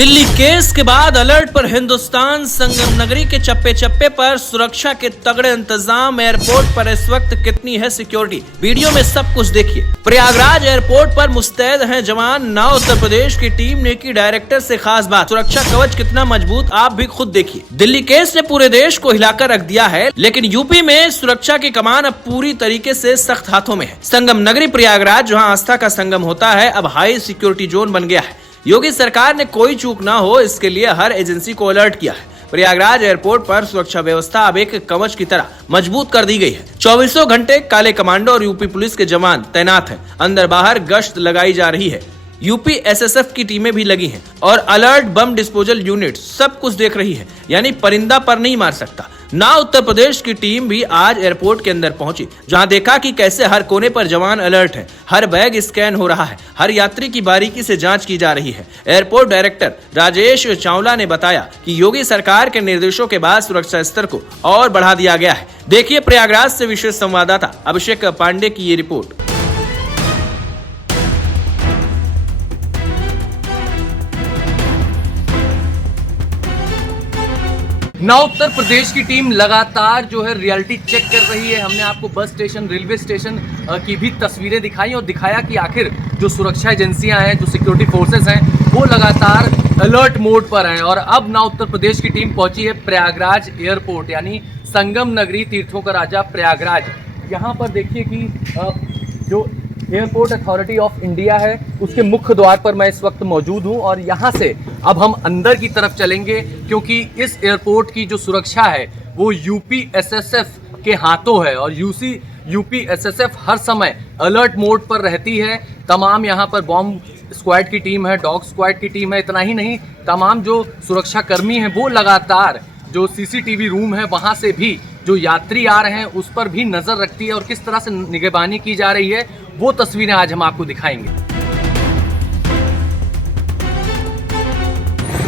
Delhi case के बाद alert पर हिंदुस्तान। संगम नगरी के चप्पे चप्पे पर सुरक्षा के तगड़े इंतजाम। एयरपोर्ट पर इस वक्त कितनी है सिक्योरिटी, वीडियो में सब कुछ देखिए। प्रयागराज एयरपोर्ट पर मुस्तैद हैं जवान। नाउ उत्तर प्रदेश की टीम ने की डायरेक्टर से खास बात। सुरक्षा कवच कितना मजबूत आप भी खुद देखिए। दिल्ली केस ने पूरे देश को हिलाकर रख दिया है, लेकिन यूपी में सुरक्षा की कमान अब पूरी तरीके से सख्त हाथों में है। संगम नगरी प्रयागराज, जहाँ आस्था का संगम होता है, अब हाई सिक्योरिटी जोन बन गया है। योगी सरकार ने कोई चूक ना हो, इसके लिए हर एजेंसी को अलर्ट किया है। प्रयागराज एयरपोर्ट पर सुरक्षा व्यवस्था अब एक कवच की तरह मजबूत कर दी गई है। 24 घंटे काले कमांडो और यूपी पुलिस के जवान तैनात हैं। अंदर बाहर गश्त लगाई जा रही है। यूपी एसएसएफ की टीमें भी लगी हैं और अलर्ट बम डिस्पोजल यूनिट सब कुछ देख रही है, यानी परिंदा पर नहीं मार सकता। ना उत्तर प्रदेश की टीम भी आज एयरपोर्ट के अंदर पहुंची, जहां देखा कि कैसे हर कोने पर जवान अलर्ट है। हर बैग स्कैन हो रहा है, हर यात्री की बारीकी से जांच की जा रही है। एयरपोर्ट डायरेक्टर राजेश चावला ने बताया कि योगी सरकार के निर्देशों के बाद सुरक्षा स्तर को और बढ़ा दिया गया है। देखिए प्रयागराज से विशेष संवाददाता अभिषेक पांडे की ये रिपोर्ट। ना उत्तर प्रदेश की टीम लगातार जो है रियलिटी चेक कर रही है। हमने आपको बस स्टेशन, रेलवे स्टेशन की भी तस्वीरें दिखाई और दिखाया कि आखिर जो सुरक्षा एजेंसियां हैं, जो सिक्योरिटी फोर्सेस हैं, वो लगातार अलर्ट मोड पर हैं। और अब ना उत्तर प्रदेश की टीम पहुंची है प्रयागराज एयरपोर्ट, यानी संगम नगरी, तीर्थों का राजा प्रयागराज। यहाँ पर देखिए कि जो एयरपोर्ट अथॉरिटी ऑफ इंडिया है, उसके मुख्य द्वार पर मैं इस वक्त मौजूद हूं और यहां से अब हम अंदर की तरफ चलेंगे, क्योंकि इस एयरपोर्ट की जो सुरक्षा है वो यूपी एसएसएफ के हाथों है और यूपी एसएसएफ हर समय अलर्ट मोड पर रहती है। तमाम यहां पर बॉम्ब स्क्वाड की टीम है, डॉग स्क्वाड की टीम है। इतना ही नहीं, तमाम जो सुरक्षा कर्मी हैं वो लगातार जो सीसीटीवी रूम है वहां से भी जो यात्री आ रहे हैं उस पर भी नज़र रखती है और किस तरह से निगरानी की जा रही है वो तस्वीरें आज हम आपको दिखाएंगे।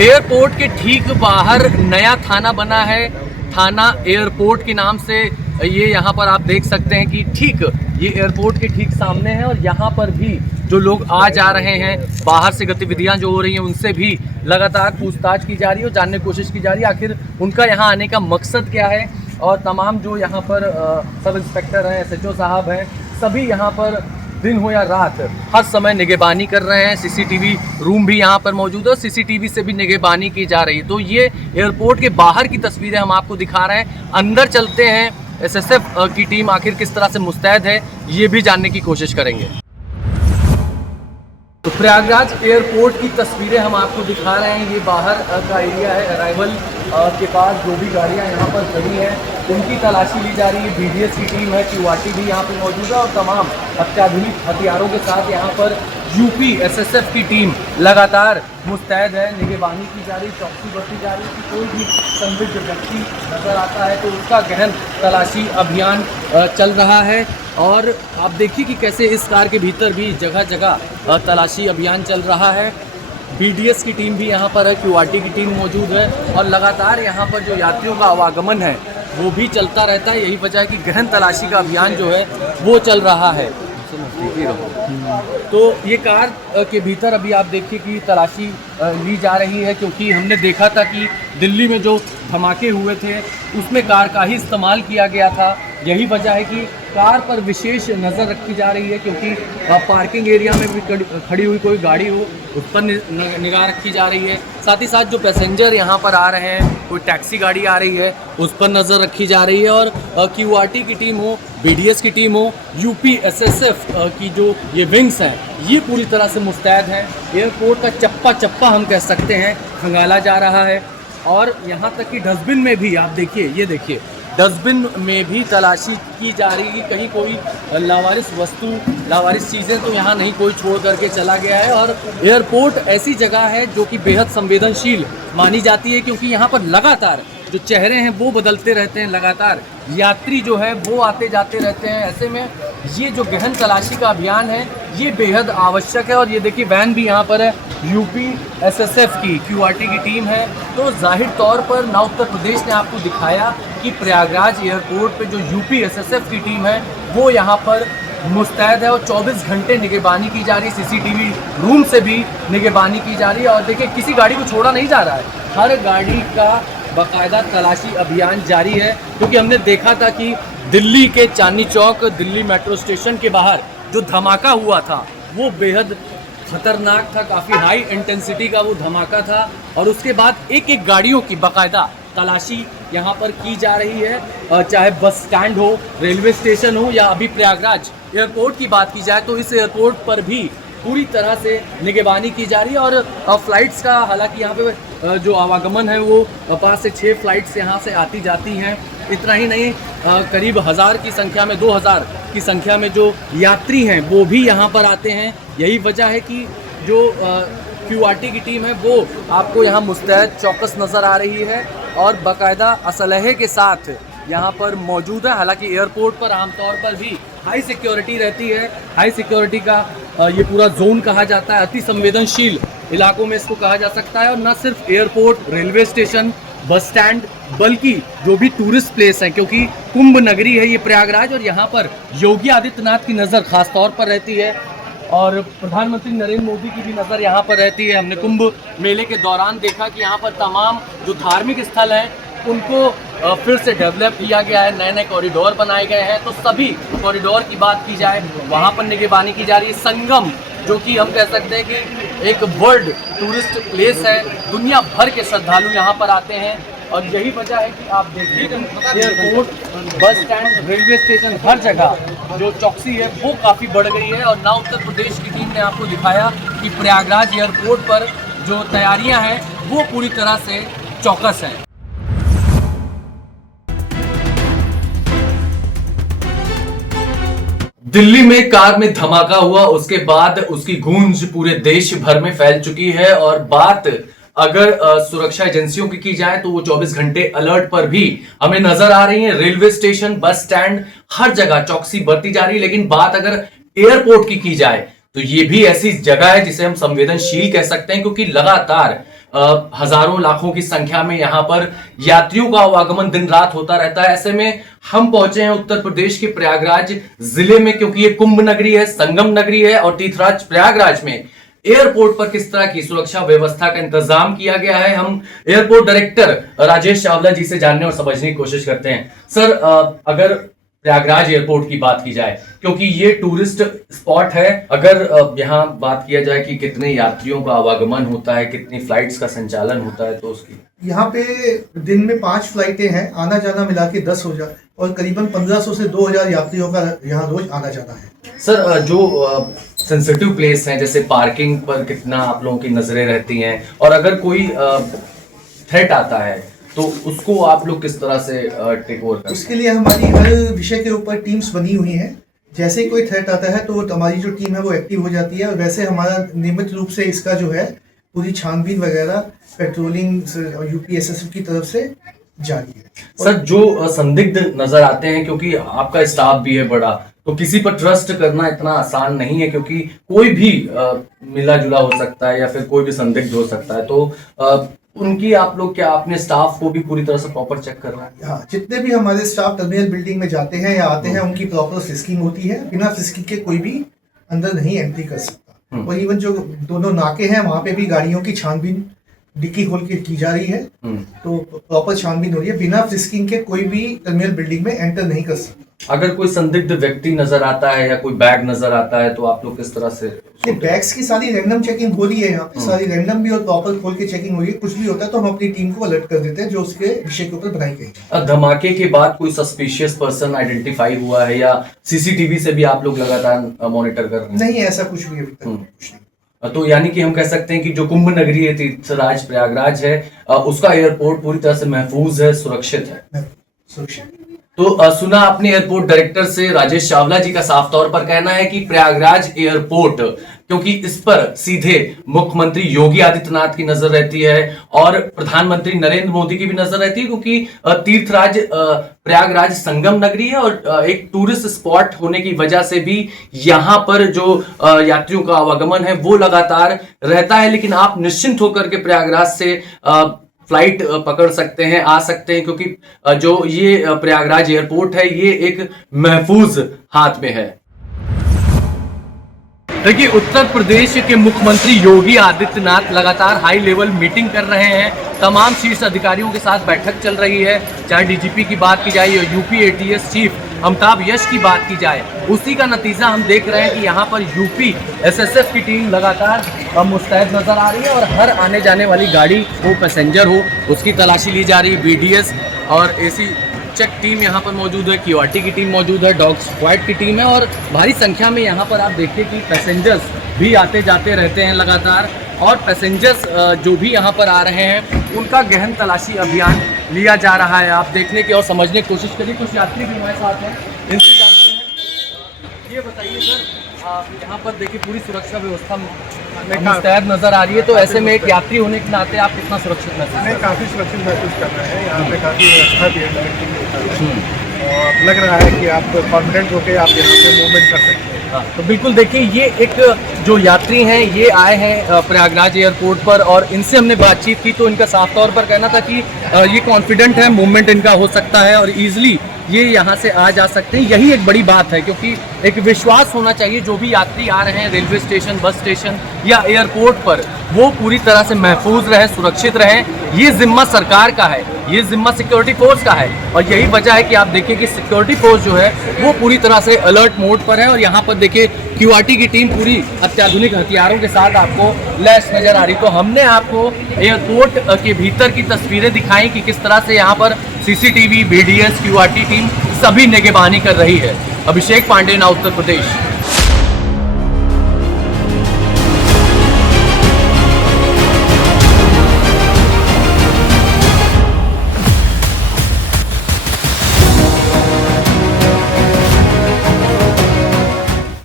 एयरपोर्ट के ठीक बाहर नया थाना बना है, थाना एयरपोर्ट के नाम से। ये यहाँ पर आप देख सकते हैं कि ठीक ये एयरपोर्ट के ठीक सामने है और यहाँ पर भी जो लोग आ जा रहे हैं, बाहर से गतिविधियां जो हो रही हैं उनसे भी लगातार पूछताछ की जा रही है और जानने की कोशिश की जा रही है आखिर उनका यहाँ आने का मकसद क्या है। और तमाम जो यहाँ पर सब इंस्पेक्टर हैं, एसएचओ साहब हैं, सभी यहाँ पर दिन हो या रात हर समय निगरानी कर रहे हैं। सीसीटीवी रूम भी यहाँ पर मौजूद है और सीसीटीवी से भी निगरानी की जा रही है। तो ये एयरपोर्ट के बाहर की तस्वीरें हम आपको दिखा रहे हैं। अंदर चलते हैं, एसएसएफ की टीम आखिर किस तरह से मुस्तैद है ये भी जानने की कोशिश करेंगे। तो प्रयागराज एयरपोर्ट की तस्वीरें हम आपको दिखा रहे हैं। ये बाहर का एरिया है। अराइवल के पास जो भी गाड़ियां यहाँ पर खड़ी हैं उनकी तलाशी ली जा रही है। बीडीएस की टीम है, क्यूआरटी भी यहाँ पर मौजूद है और तमाम अत्याधुनिक हथियारों के साथ यहाँ पर यूपी एसएसएफ की टीम लगातार मुस्तैद है। निगरानी की जा रही, चौकसी बरती जा रही कि कोई भी संदिग्ध व्यक्ति नजर आता है तो उसका गहन तलाशी अभियान चल रहा है। और आप देखिए कि कैसे इस कार के भीतर भी जगह जगह तलाशी अभियान चल रहा है। बीडीएस की टीम भी यहाँ पर है, क्यूआरटी की टीम मौजूद है और लगातार यहाँ पर जो यात्रियों का आवागमन है वो भी चलता रहता है। यही वजह है कि गहन तलाशी का अभियान जो है वो चल रहा है। तो ये कार के भीतर अभी आप देखिए कि तलाशी ली जा रही है, क्योंकि हमने देखा था कि दिल्ली में जो धमाके हुए थे उसमें कार का ही इस्तेमाल किया गया था। यही वजह है कि कार पर विशेष नज़र रखी जा रही है, क्योंकि पार्किंग एरिया में भी खड़ी हुई कोई गाड़ी हो उस पर निगाह रखी जा रही है। साथ ही साथ जो पैसेंजर यहाँ पर आ रहे हैं, कोई टैक्सी गाड़ी आ रही है उस पर नज़र रखी जा रही है। और क्यूआरटी की टीम हो, बीडीएस की टीम हो, यूपी एसएसएफ की जो ये विंग्स हैं ये पूरी तरह से मुस्तैद हैं। एयरपोर्ट का चप्पा चप्पा हम कह सकते हैं खंगाला जा रहा है। और यहाँ तक कि डस्टबिन में भी आप देखिए, ये देखिए डस्टबिन में भी तलाशी की जा रही है। कहीं कोई लावारिस वस्तु, लावारिस चीज़ें तो यहाँ नहीं कोई छोड़ करके चला गया है। और एयरपोर्ट ऐसी जगह है जो कि बेहद संवेदनशील मानी जाती है, क्योंकि यहाँ पर लगातार जो चेहरे हैं वो बदलते रहते हैं, लगातार यात्री जो है वो आते जाते रहते हैं। ऐसे में ये जो गहन तलाशी का अभियान है ये बेहद आवश्यक है। और ये देखिए वैन भी यहाँ पर है, यूपी एसएसएफ की क्यूआरटी की टीम है। तो जाहिर तौर पर ना उत्तर प्रदेश ने आपको दिखाया कि प्रयागराज एयरपोर्ट पे जो यूपी एसएसएफ की टीम है वो यहाँ पर मुस्तैद है और 24 घंटे निगरानी की जा रही है। सीसीटीवी रूम से भी निगरानी की जा रही है और देखिए किसी गाड़ी को छोड़ा नहीं जा रहा है, हर गाड़ी का बाकायदा तलाशी अभियान जारी है। क्योंकि हमने देखा था कि दिल्ली के चांदनी चौक, दिल्ली मेट्रो स्टेशन के बाहर जो धमाका हुआ था वो बेहद खतरनाक था, काफ़ी हाई इंटेंसिटी का वो धमाका था और उसके बाद एक एक गाड़ियों की बाकायदा तलाशी यहाँ पर की जा रही है। चाहे बस स्टैंड हो, रेलवे स्टेशन हो या अभी प्रयागराज एयरपोर्ट की बात की जाए तो इस एयरपोर्ट पर भी पूरी तरह से निगरानी की जा रही है। और फ्लाइट्स का हालांकि यहाँ पे जो आवागमन है वो 5 से 6 फ्लाइट्स यहाँ से आती जाती हैं। इतना ही नहीं, करीब 1000 की संख्या में, 2000 की संख्या में जो यात्री हैं वो भी यहाँ पर आते हैं। यही वजह है कि जो QRT की टीम है वो आपको यहाँ मुस्तैद चौकस नज़र आ रही है और बाकायदा असलहे के साथ यहाँ पर मौजूद है। हालांकि एयरपोर्ट पर आमतौर पर भी हाई सिक्योरिटी रहती है। हाई सिक्योरिटी का ये पूरा जोन कहा जाता है, अति संवेदनशील इलाकों में इसको कहा जा सकता है। और न सिर्फ airport, railway station, bus stand, बल्कि जो भी टूरिस्ट प्लेस हैं, क्योंकि कुंभ नगरी है ये प्रयागराज और यहाँ पर योगी आदित्यनाथ की नज़र खास तौर पर रहती है और प्रधानमंत्री नरेंद्र मोदी की भी नज़र यहाँ पर रहती है। हमने कुंभ मेले के दौरान देखा कि यहाँ पर तमाम जो धार्मिक स्थल हैं उनको फिर से डेवलप किया गया है, नए नए कॉरिडोर बनाए गए हैं। तो सभी कॉरिडोर की बात की जाए वहाँ पर निगरानी की जा रही है। संगम, जो कि हम कह सकते हैं कि एक वर्ल्ड टूरिस्ट प्लेस है, दुनिया भर के श्रद्धालु यहाँ पर आते हैं और यही वजह है कि आप देखिए airport, bus stand, railway station, हर जगह जो चौकसी है वो काफ़ी बढ़ गई है। और ना उत्तर प्रदेश की टीम ने आपको दिखाया कि प्रयागराज एयरपोर्ट पर जो तैयारियां हैं वो पूरी तरह से चौकस हैं। दिल्ली में कार में धमाका हुआ, उसके बाद उसकी गूंज पूरे देश भर में फैल चुकी है। और बात अगर सुरक्षा एजेंसियों की जाए तो वो 24 घंटे अलर्ट पर भी हमें नजर आ रही है। रेलवे स्टेशन, बस स्टैंड, हर जगह चौकसी बढ़ती जा रही है। लेकिन बात अगर एयरपोर्ट की जाए तो ये भी ऐसी जगह है जिसे हम संवेदनशील कह सकते हैं, क्योंकि लगातार हजारों लाखों की संख्या में यहाँ पर यात्रियों का आवागमन दिन रात होता रहता है। ऐसे में हम पहुंचे हैं उत्तर प्रदेश के प्रयागराज जिले में, क्योंकि ये कुंभ नगरी है, संगम नगरी है और तीर्थराज प्रयागराज में एयरपोर्ट पर किस तरह की सुरक्षा व्यवस्था का इंतजाम किया गया है, हम एयरपोर्ट डायरेक्टर राजेश चावला जी से जानने और समझने की कोशिश करते हैं। सर, अगर प्रयागराज एयरपोर्ट की बात की जाए, क्योंकि ये टूरिस्ट स्पॉट है, अगर यहाँ बात किया जाए कि कितने यात्रियों का आवागमन होता है, कितनी फ्लाइट्स का संचालन होता है, तो उसकी यहाँ पे दिन में 5 फ्लाइटें हैं, आना जाना मिला के 10 हो जाए और करीबन 1500 से 2000 यात्रियों का यहाँ रोज आना जाना है। सर, जो सेंसिटिव प्लेस हैं जैसे पार्किंग पर कितना आप लोगों की नजरें रहती हैं, और अगर कोई थ्रेट आता है तो उसको आप लोग किस तरह से टेक ओवर करते हैं? उसके लिए हमारी हर विषय के ऊपर टीम्स बनी हुई हैं। जैसे ही कोई थ्रेट आता है तो हमारी जो टीम है वो एक्टिव हो जाती है और वैसे हमारा नियमित रूप से इसका जो है पूरी छानबीन वगैरह पेट्रोलिंग UPSSF की तरफ से जारी है। सर, जो संदिग्ध नजर आते हैं, क्योंकि आपका स्टाफ भी है बड़ा, तो किसी पर ट्रस्ट करना इतना आसान नहीं है, क्योंकि कोई भी मिला जुला हो सकता है या फिर कोई भी संदिग्ध हो सकता है। तो उनकी आप लोग क्या अपने स्टाफ को भी पूरी तरह से प्रॉपर चेक कर रहे हैं? हाँ, जितने भी हमारे स्टाफ टर्मिनल बिल्डिंग में जाते हैं या आते हैं उनकी प्रॉपर फिस्किंग होती है। बिना फिस्किंग के कोई भी अंदर नहीं एंट्री कर सकता। और इवन जो दोनों नाके हैं वहां पे भी गाड़ियों की छानबीन डिक्की खोल के की जा रही है, तो प्रॉपर छानबीन हो रही है। बिना फिस्किंग के कोई भी टर्मिनल बिल्डिंग में एंटर नहीं कर सकता। अगर कोई संदिग्ध व्यक्ति नजर आता है या कोई बैग नजर आता है तो आप लोग किस तरह से? बैग्स की सारी रैंडम चेकिंग हो रही है यहाँ पे, सारी रैंडम भी और प्रॉपर खोल के चेकिंग हो रही है। कुछ भी होता है तो हम अपनी टीम को अलर्ट कर देते हैं जो उसके विषय के ऊपर बनाई गई। धमाके के बाद कोई सस्पिशियस पर्सन आइडेंटिफाई हुआ है या CCTV से भी आप लोग लगातार मॉनिटर कर रहे हैं? नहीं, ऐसा कुछ भी अभी तक कुछ नहीं। तो यानी कि हम कह सकते हैं कि जो कुंभ नगरी है, तीर्थराज प्रयागराज है, उसका एयरपोर्ट पूरी तरह से महफूज है, सुरक्षित है। सुरक्षित। तो सुना आपने एयरपोर्ट डायरेक्टर से राजेश चावला जी का साफ तौर पर कहना है कि प्रयागराज एयरपोर्ट, क्योंकि इस पर सीधे मुख्यमंत्री योगी आदित्यनाथ की नजर रहती है और प्रधानमंत्री नरेंद्र मोदी की भी नजर रहती है, क्योंकि तीर्थराज प्रयागराज संगम नगरी है और एक टूरिस्ट स्पॉट होने की वजह से भी यहाँ पर जो यात्रियों का आवागमन है वो लगातार रहता है। लेकिन आप निश्चिंत होकर के प्रयागराज से फ्लाइट पकड़ सकते हैं, आ सकते हैं, क्योंकि जो ये प्रयागराज एयरपोर्ट है ये एक महफूज हाथ में है। देखिए, उत्तर प्रदेश के मुख्यमंत्री योगी आदित्यनाथ लगातार हाई लेवल मीटिंग कर रहे हैं। तमाम शीर्ष अधिकारियों के साथ बैठक चल रही है, चाहे डीजीपी की बात की जाए या यूपी एटीएस चीफ अमिताभ यश की बात की जाए। उसी का नतीजा हम देख रहे हैं कि यहाँ पर यूपी एसएसएफ की टीम लगातार मुस्तैद नजर आ रही है और हर आने जाने वाली गाड़ी हो, पैसेंजर हो, उसकी तलाशी ली जा रही है। बीडीएस और एसी चेक टीम यहाँ पर मौजूद है, क्यूआरटी की टीम मौजूद है, डॉग स्क्वाड की टीम है और भारी संख्या में यहाँ पर आप देखिए कि पैसेंजर्स भी आते जाते रहते हैं लगातार। और पैसेंजर्स जो भी यहाँ पर आ रहे हैं उनका गहन तलाशी अभियान लिया जा रहा है। आप देखने की और समझने की कोशिश करिए। कुछ यात्री भी हमारे साथ हैं, इनसे जानते हैं। ये बताइए सर, यहाँ पर देखिए पूरी सुरक्षा व्यवस्था मुस्तैद नजर आ रही है, तो ऐसे में एक यात्री होने के नाते आप कितना सुरक्षित महसूस? नहीं, काफ़ी सुरक्षित महसूस कर रहे हैं। यहाँ पे काफ़ी व्यवस्था भी है और लग रहा है कि आप कॉन्फिडेंट होकर आप यहाँ पे मूवमेंट कर सकते हैं। तो बिल्कुल देखिए, ये एक जो यात्री हैं ये आए हैं प्रयागराज एयरपोर्ट पर और इनसे हमने बातचीत की तो इनका साफ तौर पर कहना था कि ये कॉन्फिडेंट है, मूवमेंट इनका हो सकता है और ईजिली ये यहाँ से आ जा सकते हैं। यही एक बड़ी बात है, क्योंकि एक विश्वास होना चाहिए जो भी यात्री आ रहे हैं रेलवे स्टेशन, बस स्टेशन या एयरपोर्ट पर, वो पूरी तरह से महफूज रहे, सुरक्षित रहें। ये जिम्मा सरकार का है, ये जिम्मा सिक्योरिटी फोर्स का है और यही वजह है कि आप देखिए कि सिक्योरिटी फोर्स जो है वो पूरी तरह से अलर्ट मोड पर है। और यहाँ पर देखिए क्यूआरटी की टीम पूरी अत्याधुनिक हथियारों के साथ आपको लैस नजर आ रही। तो हमने आपको एयरपोर्ट के भीतर की तस्वीरें दिखाई कि किस तरह से यहाँ पर सीसीटीवी, बीडीएस, क्यूआरटी टीम सभी निगरानी कर रही है। अभिषेक पांडे, उत्तर प्रदेश।